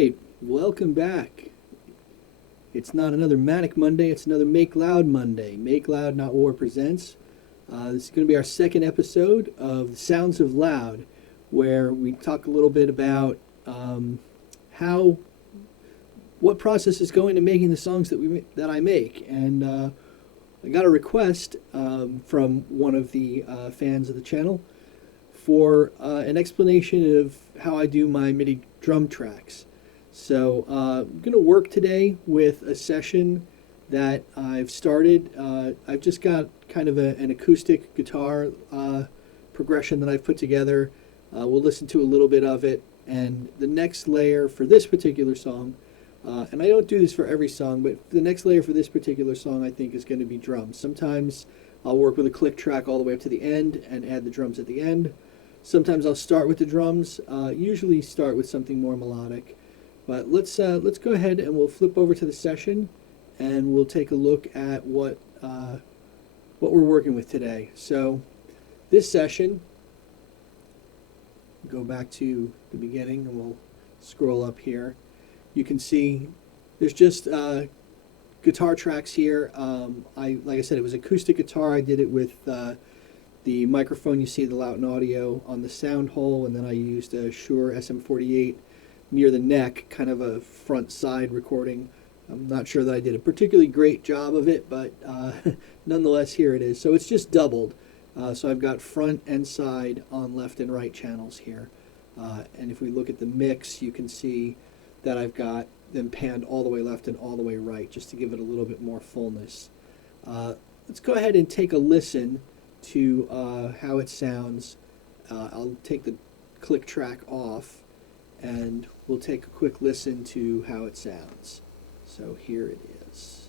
right, welcome back. It's not another Manic Monday, it's another Make Loud Monday. Make Loud, Not War presents. This is going to be our second episode of The Sounds of Loud, where we talk a little bit about what process is going to making the songs that I make. And I got a request from one of the fans of the channel for an explanation of how I do my MIDI drum tracks. So I'm going to work today with a session that I've started. I've just got kind of an acoustic guitar progression that I've put together. We'll listen to a little bit of it. And the next layer for this particular song, and I don't do this for every song, but the next layer for this particular song I think is going to be drums. Sometimes I'll work with a click track all the way up to the end and add the drums at the end. Sometimes I'll start with the drums, usually start with something more melodic. But let's go ahead and we'll flip over to the session and we'll take a look at what we're working with today. So this session, go back to the beginning and we'll scroll up here. You can see there's just guitar tracks here. Like I said, it was acoustic guitar. I did it with the microphone you see, the Loud Audio, on the sound hole, and then I used a Shure SM48 near the neck, kind of a front side recording. I'm not sure that I did a particularly great job of it, but nonetheless, here it is. So it's just doubled. So I've got front and side on left and right channels here. And if we look at the mix, you can see that I've got them panned all the way left and all the way right, just to give it a little bit more fullness. Let's go ahead and take a listen to how it sounds. I'll take the click track off and we'll take a quick listen to how it sounds. So here it is.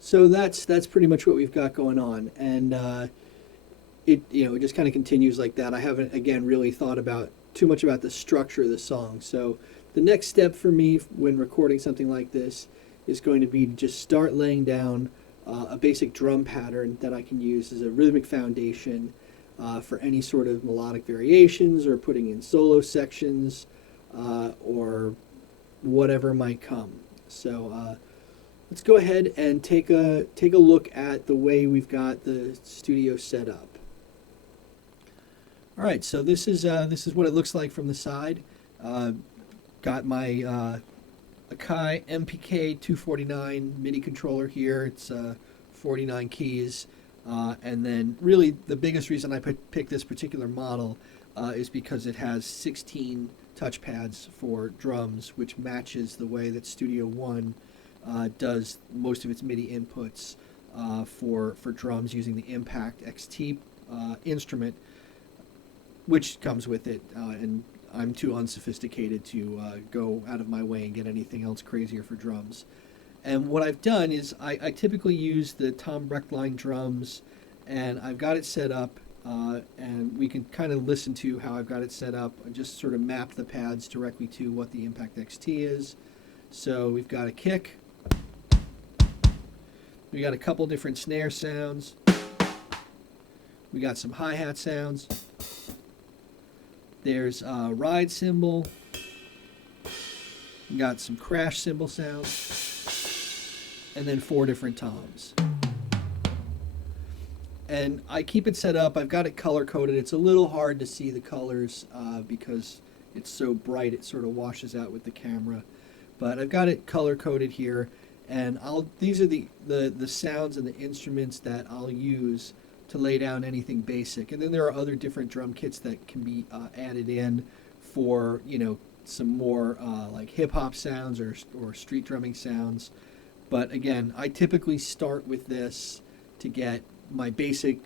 So that's pretty much what we've got going on, and it just kind of continues like that. I haven't again really thought about too much about the structure of the song. So the next step for me when recording something like this is going to be to just start laying down a basic drum pattern that I can use as a rhythmic foundation for any sort of melodic variations or putting in solo sections or whatever might come. So let's go ahead and take a look at the way we've got the studio set up. All right, so this is what it looks like from the side. Got my Akai MPK 249 MIDI controller here. It's 49 keys, and then really the biggest reason I picked this particular model is because it has 16 touchpads for drums, which matches the way that Studio One does most of its MIDI inputs for drums using the Impact XT instrument, which comes with it, and I'm too unsophisticated to go out of my way and get anything else crazier for drums. And what I've done is I typically use the Tom Brechtline drums, and I've got it set up, and we can kind of listen to how I've got it set up. I just sort of mapped the pads directly to what the Impact XT is. So we've got a kick. We got a couple different snare sounds. We got some hi-hat sounds. There's a ride cymbal. We got some crash cymbal sounds. And then 4 different toms. And I keep it set up. I've got it color-coded. It's a little hard to see the colors because it's so bright it sort of washes out with the camera. But I've got it color-coded here. And these are the sounds and the instruments that I'll use to lay down anything basic. And then there are other different drum kits that can be added in for, some more like hip hop sounds or street drumming sounds. But again, I typically start with this to get my basic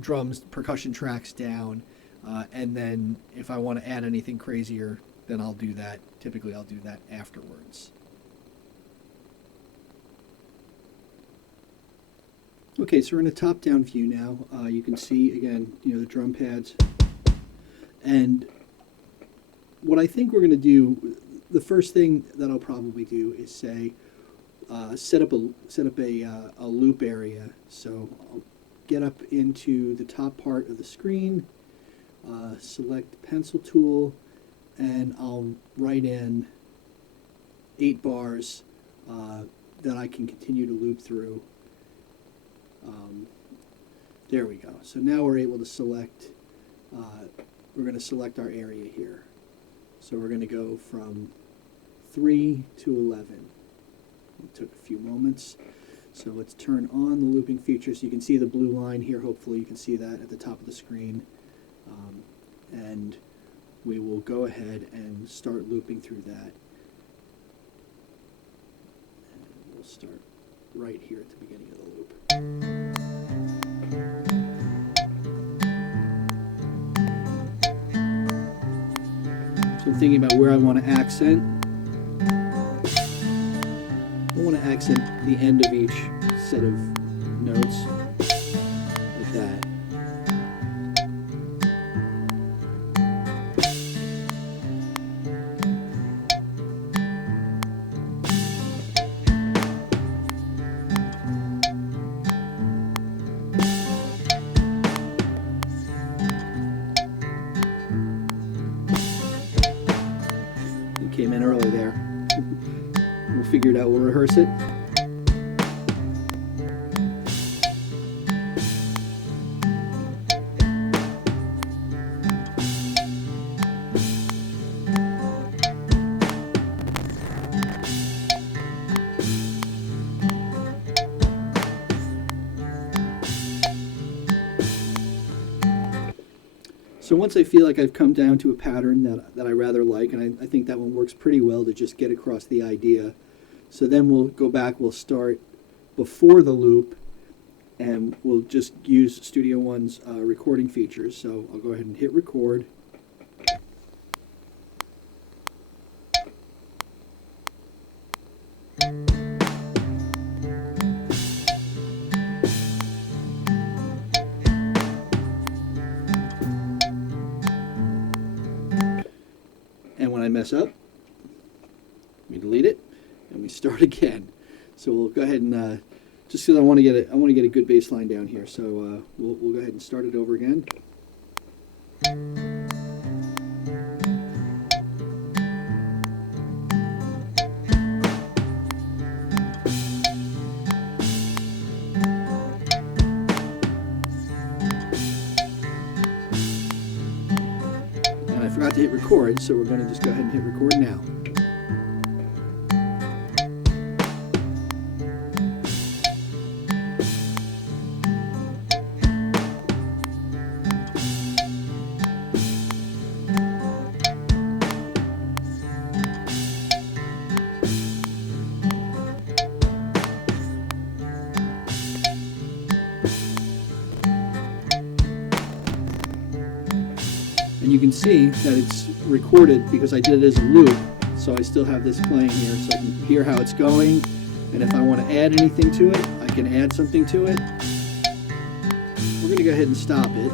drums, percussion tracks down, and then if I want to add anything crazier, then I'll do that. Typically, I'll do that afterwards. Okay, so we're in a top-down view now. You can see, again, the drum pads. And what I think we're going to do, the first thing that I'll probably do is say, set up a loop area. So I'll get up into the top part of the screen, select pencil tool, and I'll write in 8 bars that I can continue to loop through. There we go. So now we're able to select, we're going to select our area here. So we're going to go from 3 to 11. It took a few moments. So let's turn on the looping feature so you can see the blue line here. Hopefully you can see that at the top of the screen. And we will go ahead and start looping through that. And we'll start right here at the beginning of the loop. So I'm thinking about where I want to accent. I want to accent the end of each set of notes like that. Came in early there. We'll figure it out. We'll rehearse it. So once I feel like I've come down to a pattern that I rather like, and I think that one works pretty well to just get across the idea. So then we'll go back, we'll start before the loop, and we'll just use Studio One's recording features. So I'll go ahead and hit record. And when I mess up, we delete it and we start again. So we'll go ahead and just because I want to get a good bass line down here. So we'll go ahead and start it over again. I forgot to hit record, so we're going to just go ahead and hit record now. And you can see that it's recorded because I did it as a loop, so I still have this playing here so I can hear how it's going, and if I want to add anything to it, I can add something to it. We're going to go ahead and stop it.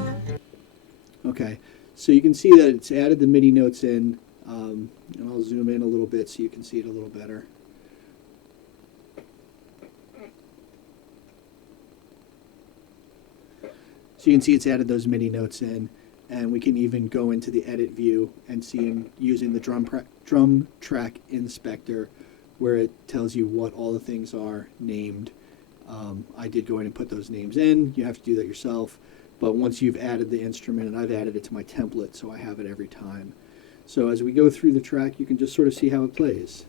Okay, so you can see that it's added the MIDI notes in, and I'll zoom in a little bit so you can see it a little better. So you can see it's added those MIDI notes in. And we can even go into the edit view and see him using the drum track inspector where it tells you what all the things are named. I did go in and put those names in. You have to do that yourself. But once you've added the instrument, and I've added it to my template, so I have it every time. So as we go through the track, you can just sort of see how it plays.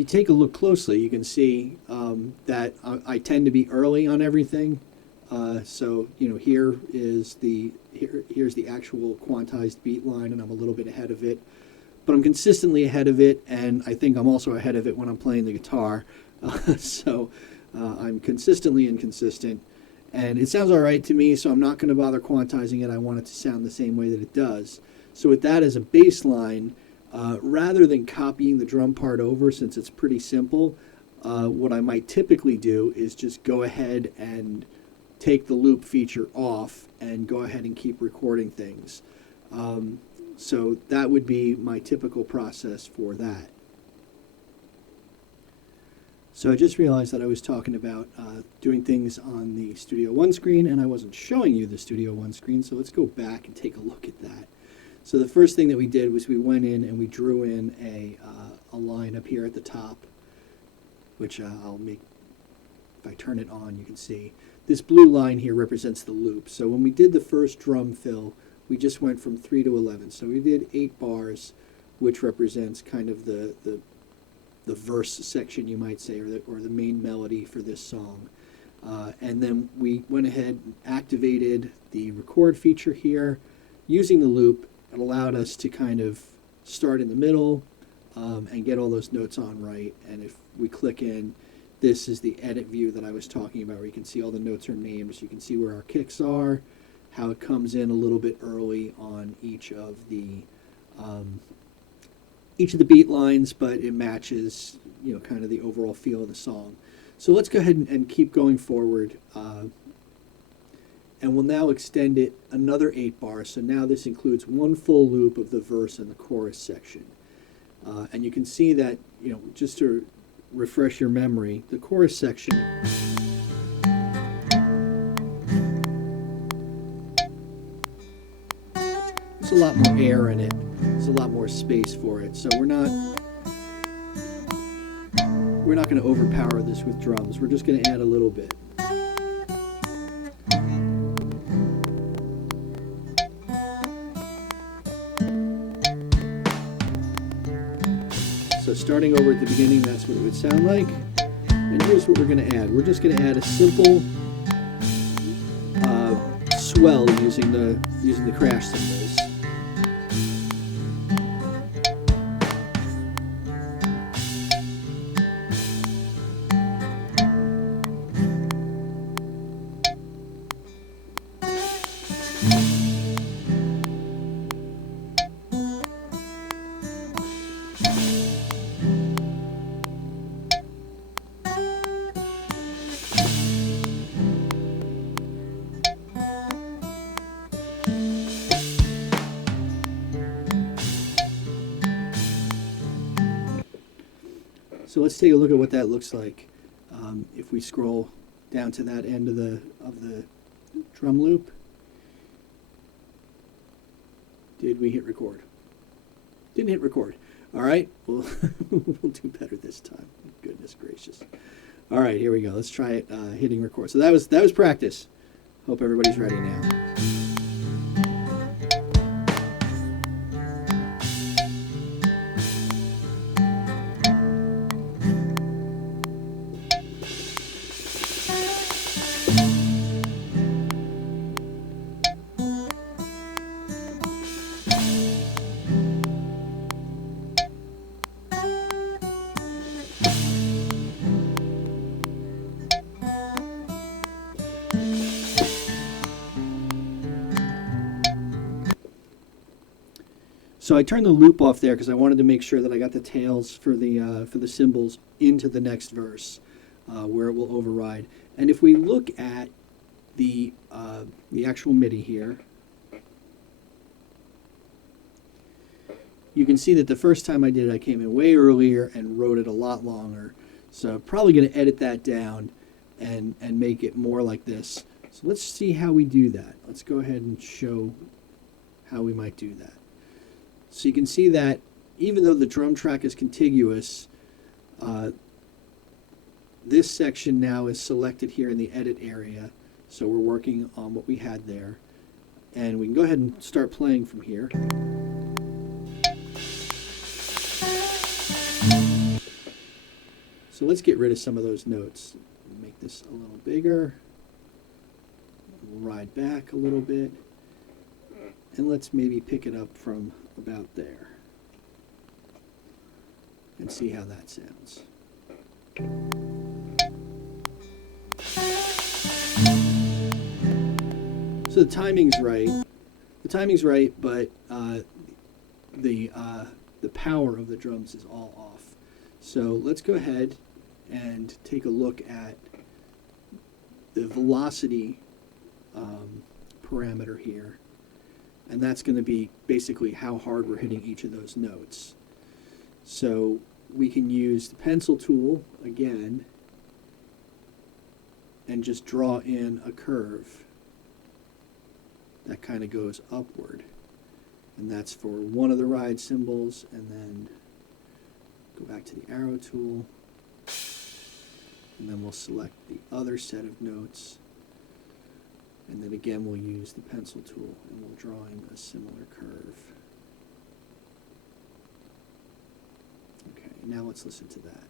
you take a look closely, you can see that I tend to be early on everything. So here's the actual quantized beat line, and I'm a little bit ahead of it, but I'm consistently ahead of it, and I think I'm also ahead of it when I'm playing the guitar. So I'm consistently inconsistent, and it sounds all right to me, so I'm not going to bother quantizing it. I want it to sound the same way that it does. So with that as a baseline, rather than copying the drum part over, since it's pretty simple, what I might typically do is just go ahead and take the loop feature off and go ahead and keep recording things. So that would be my typical process for that. So I just realized that I was talking about doing things on the Studio One screen, and I wasn't showing you the Studio One screen, so let's go back and take a look at that. So the first thing that we did was we went in and we drew in a line up here at the top, which I'll make, if I turn it on, you can see. This blue line here represents the loop. So when we did the first drum fill, we just went from 3 to 11. So we did 8 bars, which represents kind of the verse section, you might say, or the main melody for this song. And then we went ahead and activated the record feature here. Using the loop, it allowed us to kind of start in the middle and get all those notes on right. And if we click in, this is the edit view that I was talking about, where you can see all the notes are named. So you can see where our kicks are, how it comes in a little bit early on each of the beat lines, but it matches, kind of the overall feel of the song. So let's go ahead and keep going forward. And we'll now extend it another 8 bars. So now this includes one full loop of the verse and the chorus section. And you can see that, just to refresh your memory, the chorus section there's a lot more air in it. There's a lot more space for it. So we're not going to overpower this with drums. We're just going to add a little bit. So starting over at the beginning, that's what it would sound like. And here's what we're going to add. We're just going to add a simple swell using the crash cymbals. So let's take a look at what that looks like. If we scroll down to that end of the drum loop. Did we hit record? Didn't hit record. All right, we'll do better this time. Goodness gracious. All right, here we go. Let's try it hitting record. So that was practice. Hope everybody's ready now. So I turned the loop off there because I wanted to make sure that I got the tails for the cymbals into the next verse, where it will override. And if we look at the actual MIDI here, you can see that the first time I did it, I came in way earlier and wrote it a lot longer. So I'm probably going to edit that down and make it more like this. So let's see how we do that. Let's go ahead and show how we might do that. So you can see that even though the drum track is contiguous, this section now is selected here in the edit area. So we're working on what we had there. And we can go ahead and start playing from here. So let's get rid of some of those notes. Make this a little bigger. We'll ride back a little bit. And let's maybe pick it up from about there. And see how that sounds. So the timing's right. The timing's right, but the power of the drums is all off. So let's go ahead and take a look at the velocity parameter here. And that's going to be basically how hard we're hitting each of those notes. So we can use the pencil tool again and just draw in a curve that kind of goes upward. And that's for one of the ride cymbals, and then go back to the arrow tool, and then we'll select the other set of notes, and then again we'll use the pencil tool and we'll draw in a similar curve. Okay, now let's listen to that.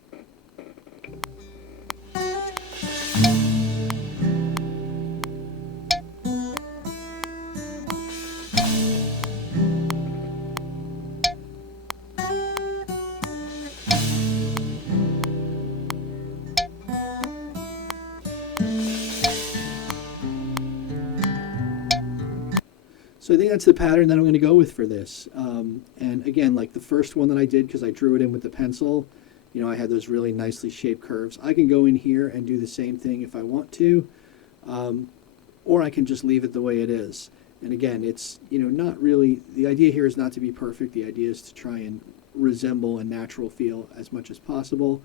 So I think that's the pattern that I'm going to go with for this. And again, like the first one that I did, because I drew it in with the pencil, you know, I had those really nicely shaped curves. I can go in here and do the same thing if I want to, or I can just leave it the way it is. And again, it's, you know, not really, the idea here is not to be perfect. The idea is to try and resemble a natural feel as much as possible.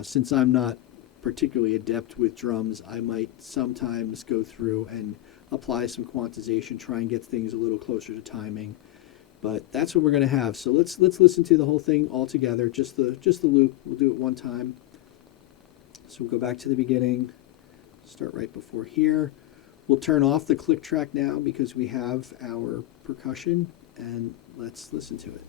Since I'm not particularly adept with drums, I might sometimes go through and apply some quantization, try and get things a little closer to timing. But that's what we're going to have. So let's listen to the whole thing all together, just the loop. We'll do it one time. So we'll go back to the beginning, start right before here. We'll turn off the click track now because we have our percussion, and let's listen to it.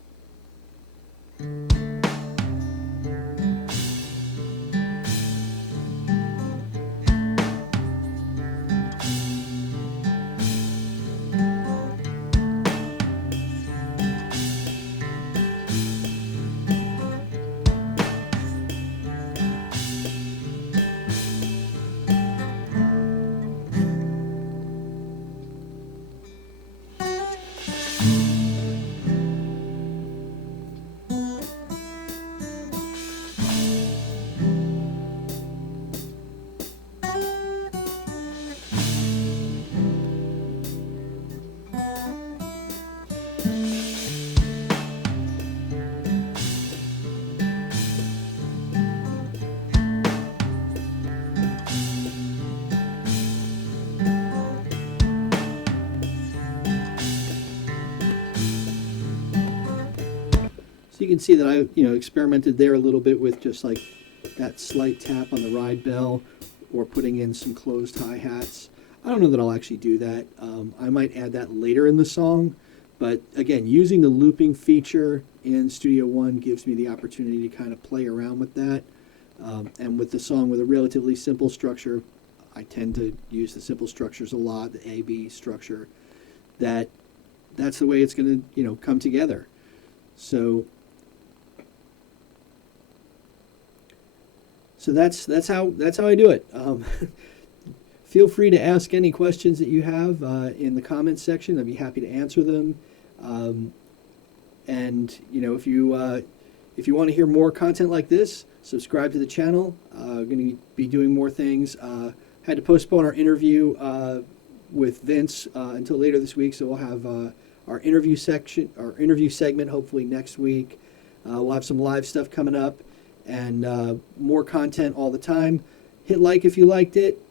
So you can see that I, experimented there a little bit with just like that slight tap on the ride bell or putting in some closed hi-hats. I don't know that I'll actually do that. I might add that later in the song, but again, using the looping feature in Studio One gives me the opportunity to kind of play around with that. And with the song with a relatively simple structure, I tend to use the simple structures a lot, the A-B structure. That's the way it's going to, come together. So that's how I do it. Feel free to ask any questions that you have in the comments section. I'd be happy to answer them. And if you want to hear more content like this, subscribe to the channel. Going to be doing more things. Had to postpone our interview with Vince until later this week, so we'll have our interview segment hopefully next week. We'll have some live stuff coming up and more content all the time. Hit like if you liked it.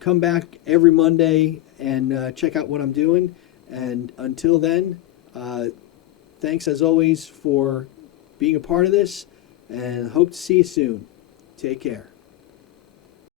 Come back every Monday and check out what I'm doing. And until then, thanks as always for being a part of this, and hope to see you soon. Take care.